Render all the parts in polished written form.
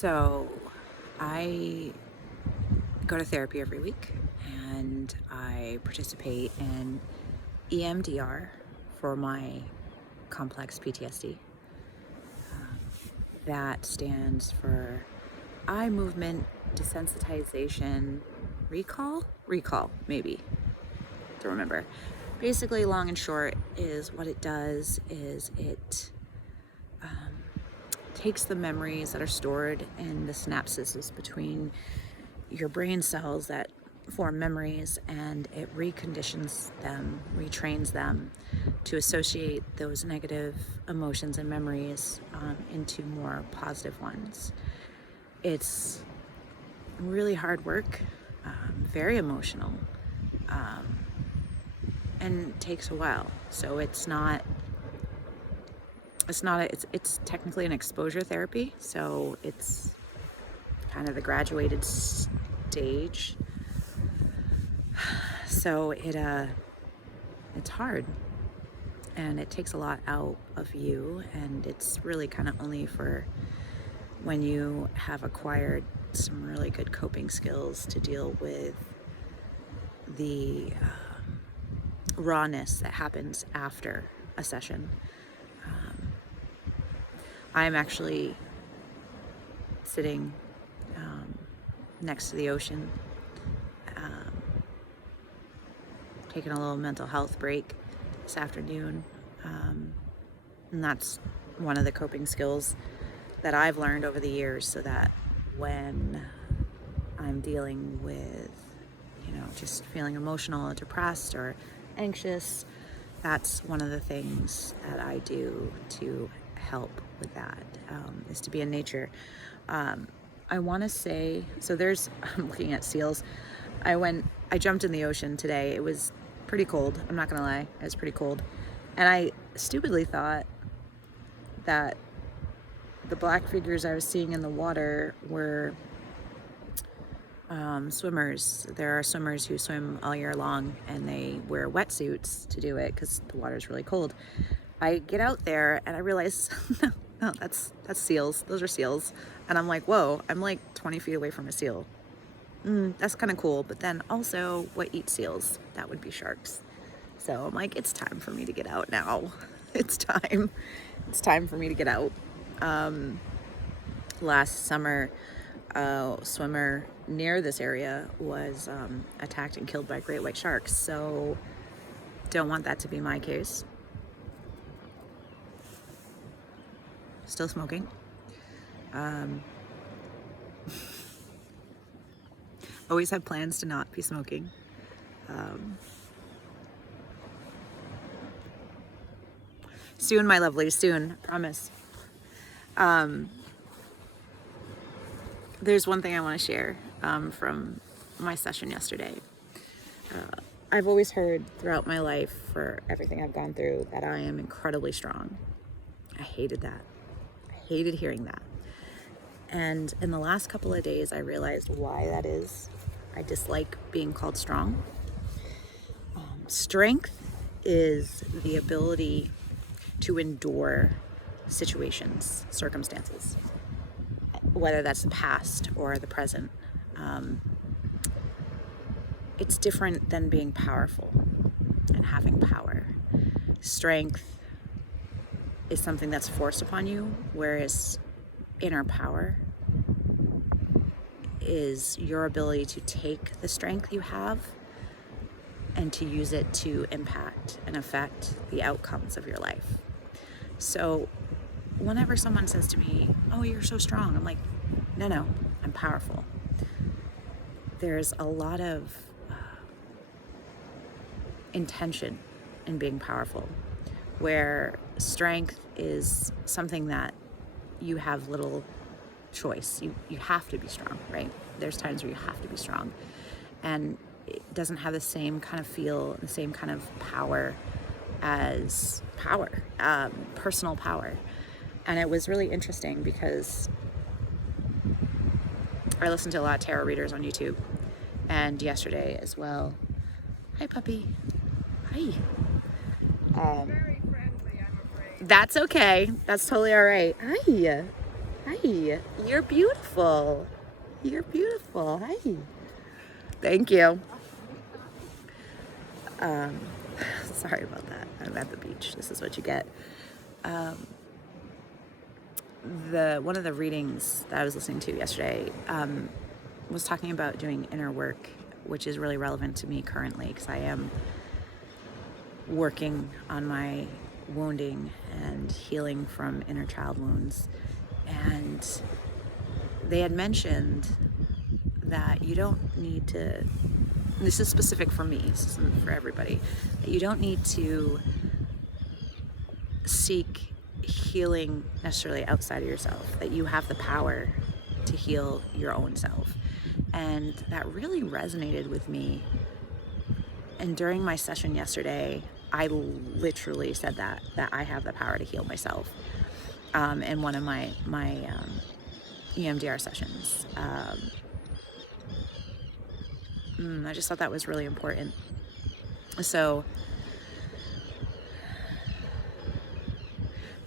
So I go to therapy every week and I participate in EMDR for my complex PTSD. That stands for eye movement desensitization recall, maybe. Don't remember. Basically, long and short is what it does is it takes the memories that are stored in the synapses between your brain cells that form memories, and it reconditions them, retrains them to associate those negative emotions and memories into more positive ones. It's really hard work, very emotional, and takes a while. So it's technically an exposure therapy, so it's kind of the graduated stage. So it's hard and it takes a lot out of you, and it's really kind of only for when you have acquired some really good coping skills to deal with the rawness that happens after a session. I'm actually sitting next to the ocean, taking a little mental health break this afternoon. And that's one of the coping skills that I've learned over the years, so that when I'm dealing with, just feeling emotional or depressed or anxious, that's one of the things that I do to help with that, is to be in nature. I want to say, I'm looking at seals. I jumped in the ocean today. It was pretty cold. I'm not gonna lie, it was pretty cold. And I stupidly thought that the black figures I was seeing in the water were swimmers. There are swimmers who swim all year long and they wear wetsuits to do it because the water is really cold. I get out there and I realize, no, that's seals. Those are seals. And I'm like, whoa, I'm like 20 feet away from a seal. That's kind of cool. But then also, what eats seals? That would be sharks. So I'm like, it's time for me to get out now. It's time. It's time for me to get out. Last summer, a swimmer near this area was attacked and killed by great white sharks. So don't want that to be my case. Still smoking. Always have plans to not be smoking. Soon, my lovely, soon, promise. There's one thing I want to share from my session yesterday. I've always heard throughout my life, for everything I've gone through, that I am incredibly strong. I hated that. I hated hearing that. And in the last couple of days, I realized why that is. I dislike being called strong. Strength is the ability to endure situations, circumstances, whether that's the past or the present. It's different than being powerful and having power. Strength is something that's forced upon you, whereas inner power is your ability to take the strength you have and to use it to impact and affect the outcomes of your life. So whenever someone says to me, oh, you're so strong, I'm like, no, I'm powerful. There's a lot of intention in being powerful, where strength is something that you have little choice. You have to be strong, right? There's times where you have to be strong, and it doesn't have the same kind of feel, the same kind of power as personal power. And it was really interesting because I listen to a lot of tarot readers on YouTube, and yesterday as well. Hi, puppy. Hi. Very friendly, I'm afraid. That's okay. That's totally all right. Hi. Hi. You're beautiful. You're beautiful. Hi. Thank you. Sorry about that. I'm at the beach. This is what you get. One of the readings that I was listening to yesterday was talking about doing inner work, which is really relevant to me currently because I am working on my wounding and healing from inner child wounds. And they had mentioned that you don't need to, this is specific for me, this isn't for everybody, that you don't need to seek healing necessarily outside of yourself, that you have the power to heal your own self. And that really resonated with me. And during my session yesterday, I literally said that I have the power to heal myself in one of my EMDR sessions. I just thought that was really important. So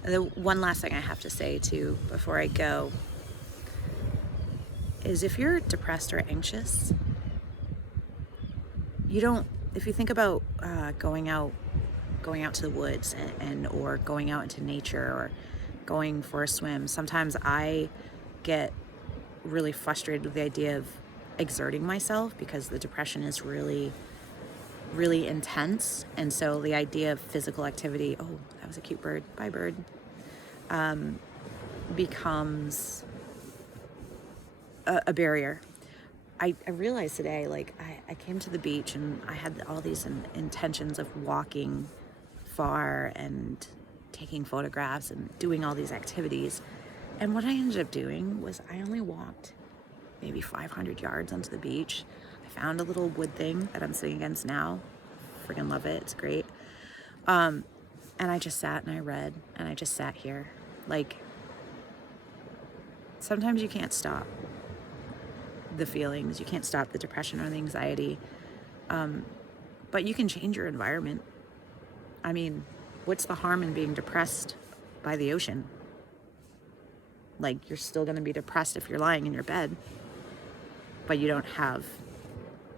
the one last thing I have to say too before I go is if you're depressed or anxious, if you think about going out to the woods and or going out into nature or going for a swim, sometimes I get really frustrated with the idea of exerting myself because the depression is really, really intense. And so the idea of physical activity, oh, that was a cute bird, bye bird, becomes a barrier. I realized today, like I came to the beach and I had all these intentions of walking far and taking photographs and doing all these activities. And what I ended up doing was I only walked maybe 500 yards onto the beach. I found a little wood thing that I'm sitting against now. Freaking love it. It's great. And I just sat and I read and I just sat here. Like, sometimes you can't stop the feelings. You can't stop the depression or the anxiety. But you can change your environment. I mean, what's the harm in being depressed by the ocean? Like, you're still going to be depressed if you're lying in your bed, but you don't have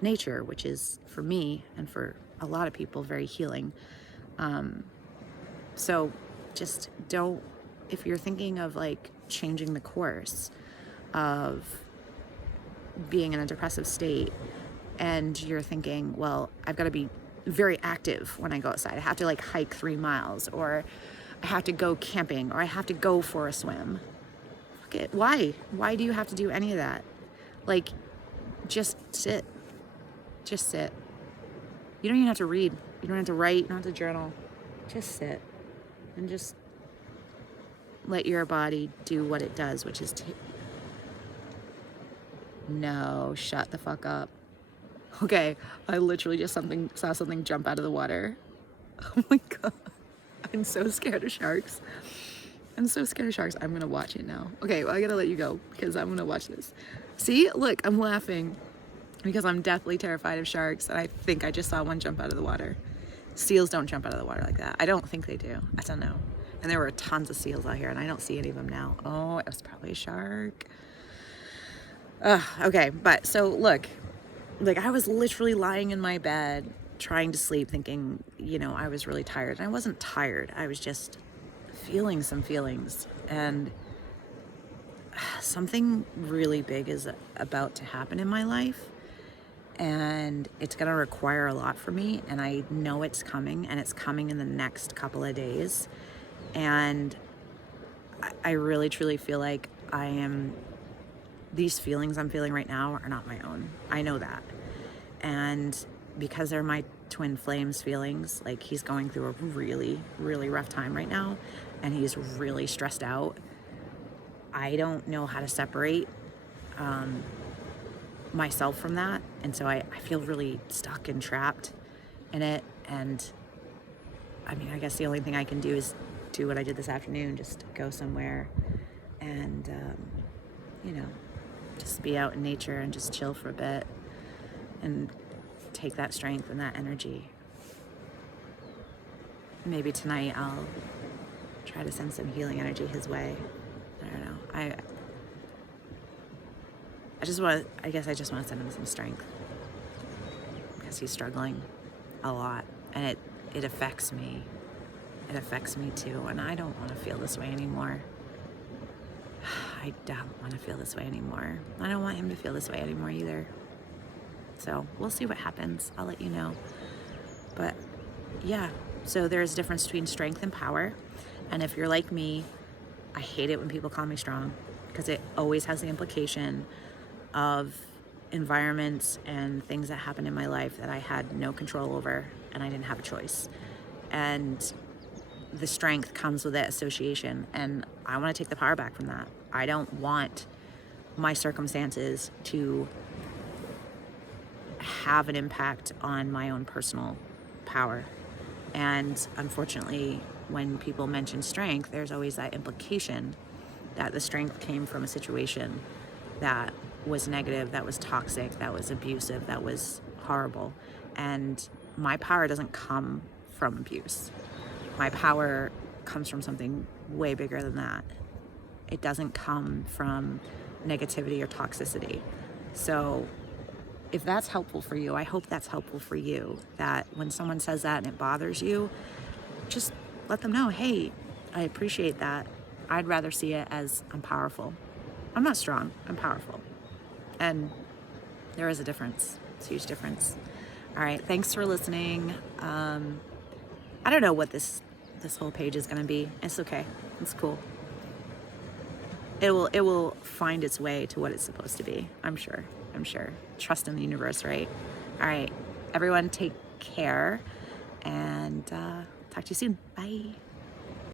nature, which is, for me and for a lot of people, very healing. So just don't, if you're thinking of like changing the course of being in a depressive state and you're thinking, well, I've got to be very active when I go outside. I have to like hike 3 miles, or I have to go camping, or I have to go for a swim. Fuck it. Why? Why do you have to do any of that? Like, just sit. Just sit. You don't even have to read. You don't have to write. You don't have to journal. Just sit and just let your body do what it does, which is no, shut the fuck up. Okay, I literally just saw something jump out of the water. Oh my god. I'm so scared of sharks. I'm so scared of sharks. I'm gonna watch it now. Okay, well, I gotta let you go because I'm gonna watch this. See, look, I'm laughing because I'm deathly terrified of sharks, and I think I just saw one jump out of the water. Seals don't jump out of the water like that. I don't think they do. I don't know. And there were tons of seals out here, and I don't see any of them now. Oh, it was probably a shark. Okay, but so look, like I was literally lying in my bed trying to sleep thinking, you know, I was really tired. And I wasn't tired. I was just feeling some feelings. And something really big is about to happen in my life. And it's going to require a lot for me. And I know it's coming. And it's coming in the next couple of days. And I really, truly feel like these feelings I'm feeling right now are not my own. I know that. And because they're my twin flames feelings, like he's going through a really, really rough time right now, and he's really stressed out. I don't know how to separate myself from that. And so I feel really stuck and trapped in it. And I mean, I guess the only thing I can do is do what I did this afternoon, just go somewhere and, you know, just be out in nature and just chill for a bit and take that strength and that energy. Maybe tonight I'll try to send some healing energy his way. I don't know. I guess I just want to send him some strength because he's struggling a lot, and it affects me. It affects me too, and I don't want to feel this way anymore. I don't want to feel this way anymore. I don't want him to feel this way anymore either. So we'll see what happens. I'll let you know. But yeah, so there's a difference between strength and power. And if you're like me, I hate it when people call me strong because it always has the implication of environments and things that happened in my life that I had no control over and I didn't have a choice. And the strength comes with that association, and I want to take the power back from that. I don't want my circumstances to have an impact on my own personal power. And unfortunately, when people mention strength, there's always that implication that the strength came from a situation that was negative, that was toxic, that was abusive, that was horrible. And my power doesn't come from abuse. My power comes from something way bigger than that. It doesn't come from negativity or toxicity. So if that's helpful for you, I hope that's helpful for you, that when someone says that and it bothers you, just let them know, hey, I appreciate that. I'd rather see it as I'm powerful. I'm not strong, I'm powerful. And there is a difference. It's a huge difference. All right, thanks for listening. I don't know what this whole page is going to be. It's okay. It's cool. It will find its way to what it's supposed to be. I'm sure. Trust in the universe, right? All right, everyone, take care, and talk to you soon. Bye.